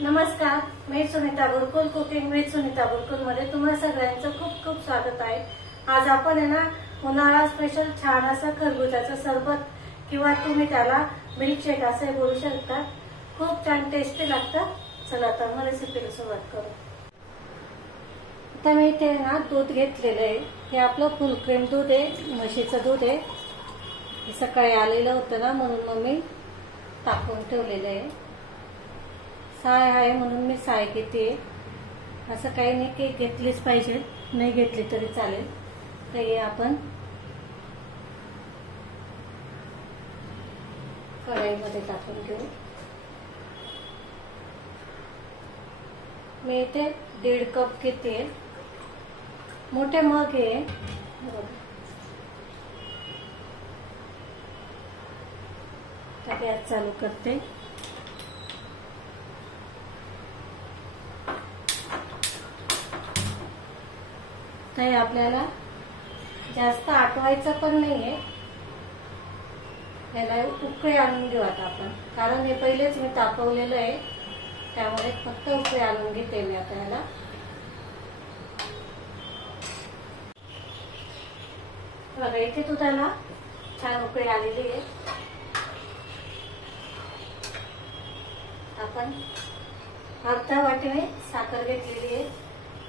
नमस्कार, मी Sunita बुरकुल cooking with Sunita बुरकुल मध्ये तुम्हा सगळ्यांचं खूप खूप स्वागत आहे। आज आपण आहे ना उन्हाळा स्पेशल छान असं खरबुजाचं सरबत किंवा तुम्ही त्याला मिल्कशेक असे बोलू शकता, खूप छान टेस्टी लागतं। चला तर मग रेसिपीला सुरुवात करू। आता मी इथे ना दूध घेतलेलं आहे, हे आपलं फुल क्रीम दूध आहे, म्हशीचं दूध आहे। सकाळी आलेलं होतं ना म्हणून मग मी टाकून ठेवलेलं आहे। साय आहे म्हणून मी साय घेते, असं काही नाही की घेतलीच पाहिजे, नाही घेतली तरी चालेल। तर हे आपण कढईमध्ये टाकून घेऊ। मी इथे 1.5 कप घेते, मोठे मग आहे। तर गॅस चालू करते। तर आपल्याला जास्त आटवायचं पण नाहीये, याला उकळी आणून घेऊ आता आपण, कारण हे पहिलेच मी तापवलेलं आहे, त्यामुळे फक्त उकळी आणून घेते मी आता याला। बघा इथे दुधाला छान उकळी आलेली आहे। आपण अर्धा वाटीने साखर घेतलेली आहे,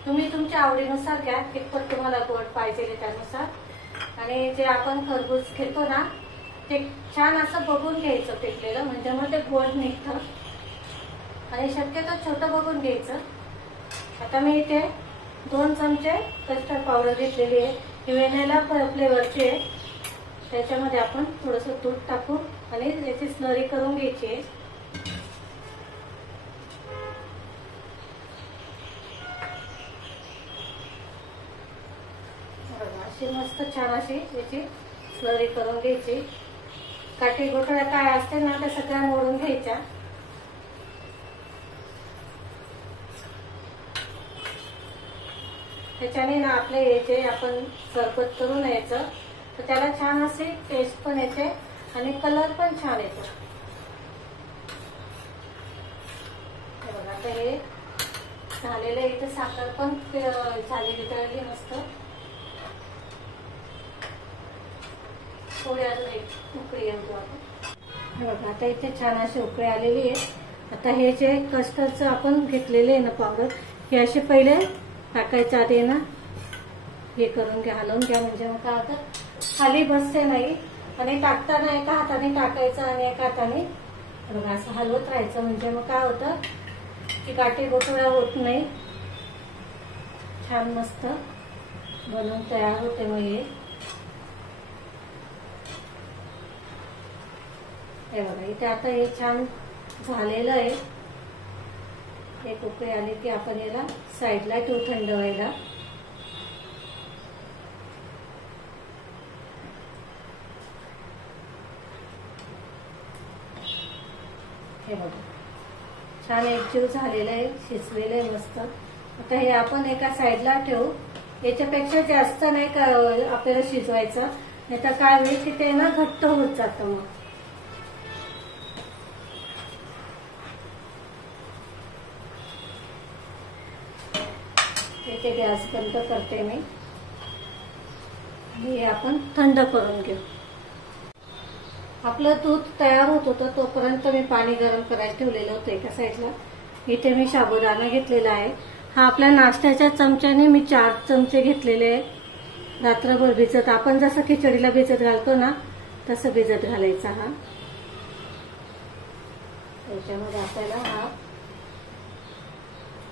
तुम्ही तुमच्या आवडीनुसार घ्या, कितपत तुम्हाला गोड पाहिजे त्यानुसार। आणि जे आपण खरबूज घेतो ना ते छान असं बघून घ्यायचं पिकलेलं, म्हणजे मग ते गोड निघतं, आणि शक्यतो छोटं बघून घ्यायचं। आता मी इथे 2 चमचे कस्टर्ड पावडर घेतलेली आहे, ही व्हॅनिला फ्लेवरची आहे। त्याच्यामध्ये आपण थोडंसं दूध टाकू आणि याची स्लरी करून घ्यायची आहे। अशी मस्त छान अशी याची स्लरी करून घ्यायची। काठी गोठळ्या काय असते ना त्या सगळ्या मोडून घ्यायच्या। त्याच्याने ना आपले हे जे आपण सरबत करून यायचं तर त्याला छान अशी टेस्ट पण येते आणि कलर पण छान येतो। बघा आता हे झालेलं, इथे साखर पण झालेली तळली मस्त। थोडी अजून एक उकळी येऊ आपण। बघा आता इथे छान अशी उकळी आलेली आहे। आता हे जे कस्टर्डचं आपण घेतलेले आहे ना पावडर, हे असे पहिले टाकायचं आधी ना हे करून घ्या, हलवून घ्या, म्हणजे मग काय होतं खाली बसते नाही, आणि टाकताना एका हाताने टाकायचं आणि एका हाताने बघा असं हलवत राहायचं, म्हणजे मग काय होतं की काठी गोठळ्या होत नाही, छान मस्त बनवून तयार होते। मग हे बघा इथे आता हे छान झालेलं आहे। एक उकळी आली की आपण याला साईडला ठेवू थंड व्हायला। हे बघा छान एकजीव झालेलं आहे, शिजलेलं आहे मस्त। आता हे आपण एका साईडला ठेवू, याच्यापेक्षा जास्त नाही का आपल्याला शिजवायचं, नाही तर काय होईल की ते ना घट्ट होत जातं। मग इथे गॅस बंद करते मी, हे आपण थंड करून घेऊ। आपलं दूध तयार होत होतं तोपर्यंत मी पाणी गरम करायला ठेवलेलं होतं एका साईडला। इथे मी साबुदाणा घेतलेला आहे, हा आपल्या नाश्त्याच्या चमच्याने मी 4 चमचे घेतलेले आहे। रात्रभर भिजत, आपण जसं खिचडीला भिजत घालतो ना तसं भिजत घालायचा हा। त्याच्यामध्ये आपल्याला हा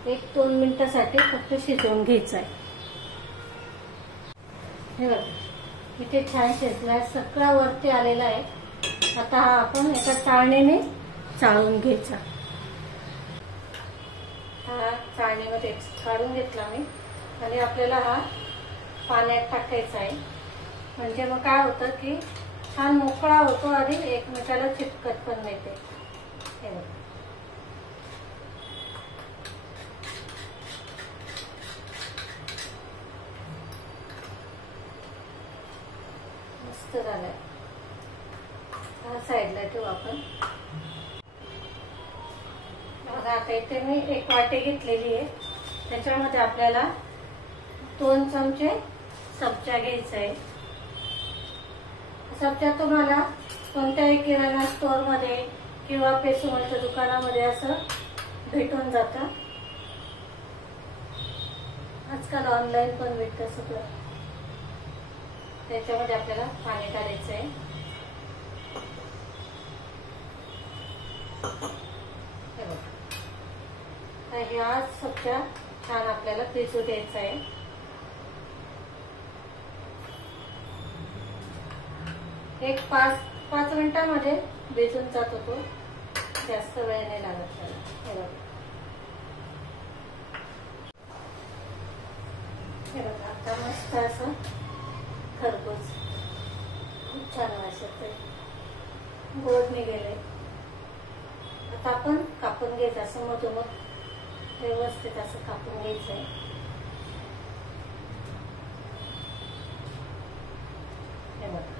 1-2 मिनिटासाठी फक्त शिजवून घ्यायचा आहे। हे बघा इथे छान शिजलाय, सगळं वरती आलेला आहे। आता हा आपण एका चाळणीने चाळून घ्यायचा, हा चाळणीमध्ये काढून घेतला मी, आणि आपल्याला हा पाण्यात टाकायचा आहे, म्हणजे मग काय होतं की छान मोकळा होतो आणि एकमेकाला चिटकत पण नाही ते। हे बघा मस्त झालंय। हा साईडला ठेवू आपण। बघा आता इथे मी 1 वाटी घेतलेली आहे. त्याच्यामध्ये आपल्याला 2 चमचे सब्जा घ्यायचा आहे. सब्जा तुम्हाला कोणत्याही किराणा स्टोअर मध्ये किंवा पेसुमलच्या दुकानामध्ये असं भेटून जातं. आजकाल ऑनलाईन पण भेटतं सगळं. त्याच्यामध्ये आपल्याला पाणी घालायचं आहे. हे आज सब्जा छान आपल्याला भिजू द्यायचा आहे. एक 5 मिनिटांमध्ये भिजून जातो तो. जास्त वेळ नाही लागत त्याला. हे बघा आता मस्त असं खरबूज खूप छान वास येतोय. गोड निघाले. आता आपण कापून घ्यायचं असं मधोमध व्यवस्थित असं कापून घ्यायचंय. हे बघा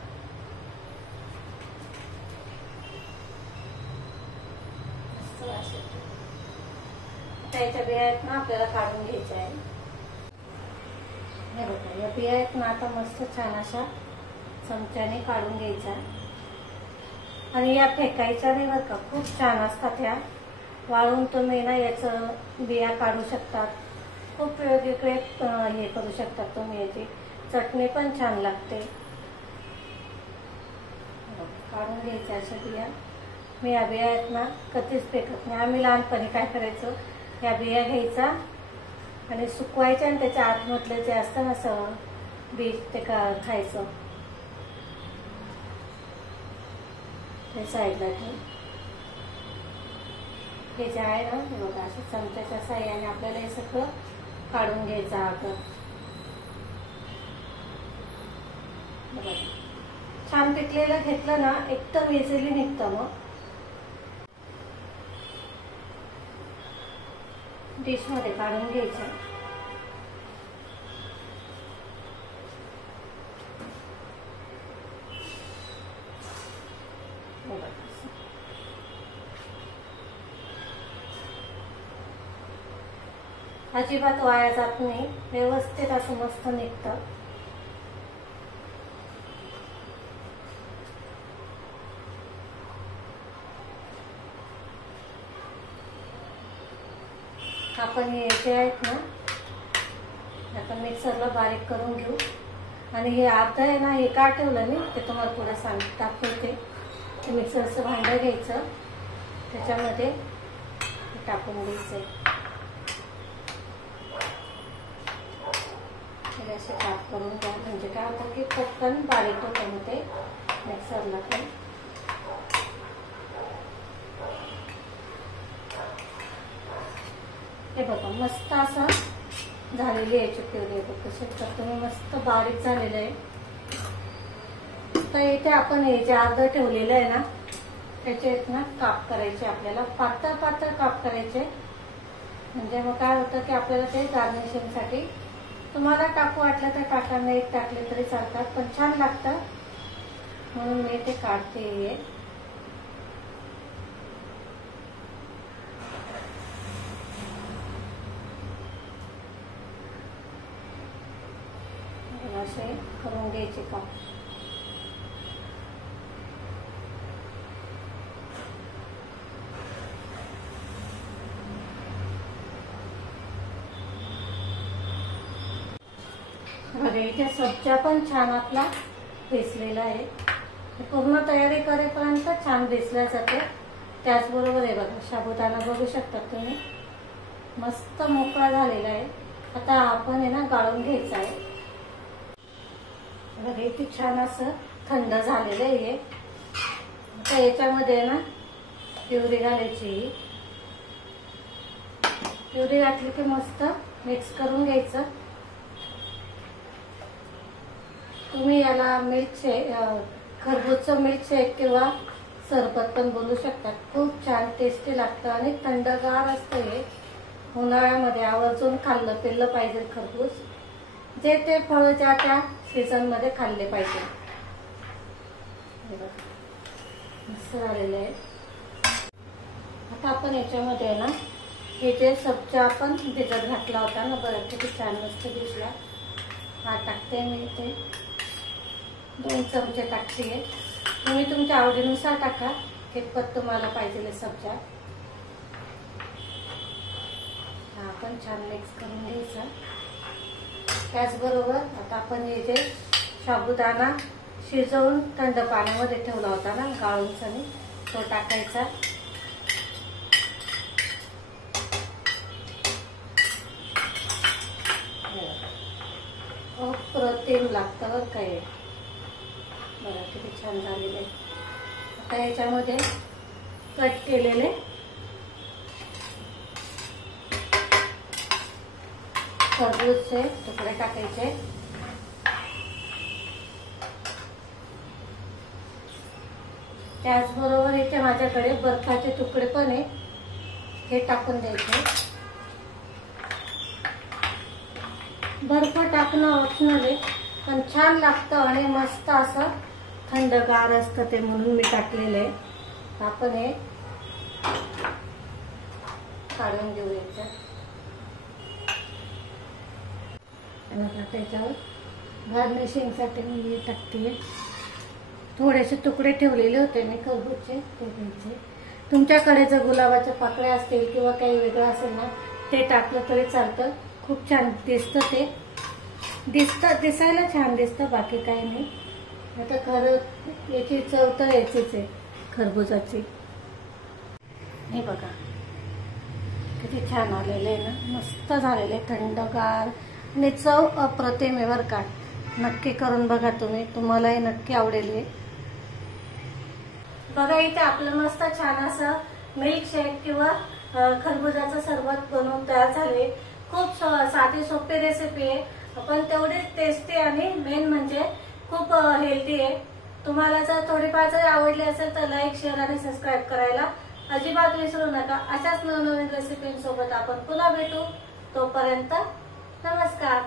मस्त वास येतो. आता याच्या बिया आहेत ना आपल्याला काढून घ्यायच्या आहे. हे बघा या बिया आहेत ना आता मस्त छान अशा चमच्याने काढून घ्यायच्या आणि या फेकायच्या नाही बरं का. खूप छान असतात ह्या. वाळून तुम्ही ना याचं बिया काढू शकतात. खूप वेगवेगळे हे करू शकतात तुम्ही. याची चटणी पण छान लागते. काढून घ्यायच्या अशा बिया. मी या बिया आहेत ना कधीच फेकत नाही. आम्ही लहानपणी काय करायचो, या बिया घ्यायचा आणि सुकवायच्या आणि त्याच्या आतमधलं जे असतं ना बीज ते खायचं. हे साईडला ठेवून हे जे आहे ना हे बघा असं चमच्याच्या साह्याने आपल्याला हे सगळं काढून घ्यायचं आहे. बघा छान पिकलेलं घेतलं ना एकदम इझिली निघतं. मग डिश मध्ये काढून घ्यायचं. अजिबात वाया जात नाही. व्यवस्थित असं मस्त निघतं. आपण हे जे आहेत ना आता मिक्सरला बारीक करून घेऊ. आणि हे अर्ध आहे ना हे का ठेवलं मी ते तुम्हाला थोडं दाखवते. मिक्सरचं भांडं घ्यायचं. त्याच्यामध्ये टाकून घ्यायचंय. असे काप करून घ्या. म्हणजे काय होतं की पटकन बारीक होतं मग ते मिक्सरला पण. हे बघा मस्त असं झालेली आहे प्युरी. कसे तुम्ही मस्त बारीक झालेलं आहे. तर इथे आपण हे जे अर्ध ठेवलेलं आहे ना त्याचे ना काप करायचे. आपल्याला पातळ पातळ काप करायचे. म्हणजे मग काय होतं की आपल्याला ते गार्निशिंग साठी तुम्हाला टाकू वाटलं तर टाका, नाही टाकले तरी चालतात पण छान लागतं म्हणून मी ते काढते. असे करून घ्यायचे काप. इथे सब्जा पण छान आपला भिजलेला आहे. पूर्ण तयारी करेपर्यंत छान भिजल्या जाते. त्याचबरोबर हे बघा साबुदाणा बघू शकता तुम्ही मस्त मोकळा झालेला आहे. आता आपण हे ना गाळून घ्यायचा आहे. बघा इथे छान असं थंड झालेलं आहे. आता याच्यामध्ये ना प्युरी घालायची. प्युरी घातली की मस्त मिक्स करून घ्यायचं. तुम्ही याला मिल्कशेक खरबूजचं मिल्कशेक किंवा सरबत पण बोलू शकतात. खूप छान टेस्टी लागतं आणि थंडगार असतं. हे उन्हाळ्यामध्ये आवर्जून खाल्लं पिल्लं पाहिजे खरबूज. जे ते फळ ज्या त्या सीझन मध्ये खाल्ले पाहिजे. मस्त झालेलं आहे. आता आपण याच्यामध्ये ना हे जे सब्जा आपण भिजत घातला होता ना, बरं किती छान मस्त दिसला. हा टाकते मी इथे 2 चमचे टाकते. तुम्ही तुमच्या आवडीनुसार टाका कितपत तुम्हाला पाहिजे सब्जा. हा पण छान मिक्स करून घ्यायचा. त्याचबरोबर आता आपण हे जे साबुदाणा शिजवून थंड पाण्यामध्ये ठेवला होता ना गाळून सनी, तो टाकायचा. अप्रतिम लागतं बरं काय. बघा किती छान झालेलं आहे. आता याच्यामध्ये कट केलेले खरबूजचे तुकडे टाकायचे. त्याचबरोबर इथे माझ्याकडे बर्फाचे तुकडे पण आहे, हे टाकून द्यायचे. बर्फ टाकणं ऑप्शनल आहे, पण छान लागतं आणि मस्त असं थंडगार असतं ते, म्हणून मी टाकलेलं आहे. आपण हे काढून घेऊ याच्यात. त्याच्यावर गार्निशिंगसाठी मी हे टाकते. थोडेसे तुकडे ठेवलेले होते मी खरबूजचे, ते द्यायचे. तुमच्याकडे जर गुलाबाच्या पाकळ्या असतील किंवा काही वेगळं असेल ना, ते टाकलं तरी चालतं. खूप छान दिसतं ते, दिसायला छान दिसतं, बाकी काही नाही. आता खरं याची चव तर याचीच आहे खरबुजाची. हे बघा किती छान आलेले आहे ना, मस्त झालेले, थंडगार आणि चव अप्रतिम आहे बरं का. नक्की करून बघा तुम्ही, तुम्हालाही नक्की आवडेल. बघा इथे आपलं मस्त छान असं मिल्कशेक किंवा खरबुजाचं सरबत बनवून तयार झाले. खूप साधी सोपी रेसिपी आहे, पण तेवढीच टेस्टी आणि मेन म्हणजे खूप हेल्दी आहे. तुम्हाला जर थोडीफार जर आवडली असेल तर लाईक, शेअर आणि सबस्क्राईब करायला अजिबात विसरू नका. अशाच नवनवीन रेसिपींसोबत आपण पुन्हा भेटू. तोपर्यंत नमस्कार.